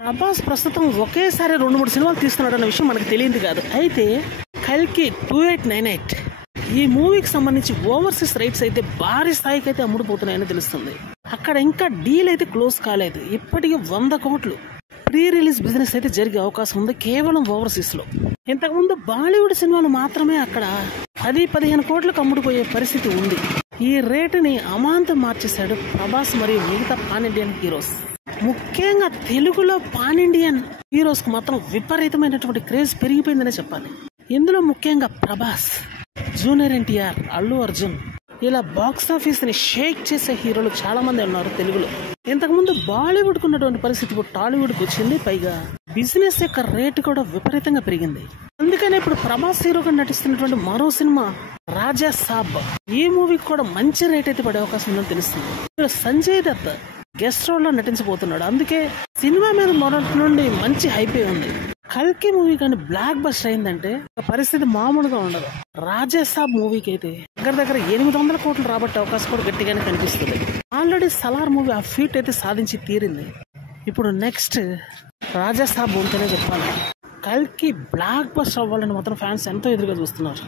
ప్రభాస్ ప్రస్తుతం ఒకేసారి 2-3 సినిమాలు తీస్తున్నాడు అన్న విషయం మనకు తెలియదు కాదు. అయితే కల్కి 2898 ఈ మూవీకి సంబంధించి ఓవర్సీస్ రైట్స్ అయితే భారీ స్థాయికి అయితే అమ్ముడుపోతున్నాయని తెలుస్తుంది. అక్కడ ఇంకా డీల్ అయితే క్లోజ్ కాలేదు. ఇప్పటికీ 100 కోట్లు ప్రీ రిలీజ్ బిజినెస్ అయితే జరిగే అవకాశం ఉంది కేవలం ఓవర్సీస్ లో. ఇంతకుముందు బాలీవుడ్ సినిమాలు మాత్రమే అక్కడ 10-15 కోట్లకు అమ్ముడుపోయే పరిస్థితి ఉంది. ఈ రేటుని అమాంతం మార్చేశాడు ప్రభాస్ మరియు మిగతా పాన్ ఇండియన్ హీరోస్. ముఖ్యంగా తెలుగులో పాన్ ఇండియన్ హీరోస్ కు మాత్రం విపరీతమైనటువంటి క్రేజ్ పెరిగిపోయిందనే చెప్పాలి. ఇందులో ముఖ్యంగా ప్రభాస్, జూనియర్ ఎన్టీఆర్, అల్లు అర్జున్ ఇలా బాక్స్ ఆఫీస్ ని షేక్ చేసే హీరోలు చాలా మంది ఉన్నారు తెలుగులో. ఇంతకుముందు బాలీవుడ్ కు ఉన్నటువంటి పరిస్థితి ఇప్పుడు టాలీవుడ్ కు వచ్చింది. పైగా బిజినెస్ యొక్క రేటు కూడా విపరీతంగా పెరిగింది. అందుకనే ఇప్పుడు ప్రభాస్ హీరోగా నటిస్తున్నటువంటి మరో సినిమా రాజా సాబ్, ఈ మూవీకి కూడా మంచి రేట్ అయితే పడే అవకాశం ఉందని తెలుస్తుంది. ఇప్పుడు సంజయ్ దత్ గెస్ట్ రోల్ లో నటించబోతున్నాడు. అందుకే సినిమా మీద మొదటి నుండి మంచి హైపే ఉంది. కల్కి మూవీ కానీ బ్లాక్ బస్టర్ అయిందంటే పరిస్థితి మామూలుగా ఉండదు. రాజా సాబ్ మూవీకి అయితే దగ్గర 800 కోట్లు రాబట్టే అవకాశం కూడా గట్టిగానే కనిపిస్తుంది. ఆల్రెడీ సలార్ మూవీ ఆ ఫీట్ అయితే సాధించి తీరింది. ఇప్పుడు నెక్స్ట్ రాజా సాబ్ ఉంటేనే చెప్పాలి. కల్కి బ్లాక్ బస్టర్ అవ్వాలని మాత్రం ఫ్యాన్స్ ఎంతో ఎదురుగా చూస్తున్నారు.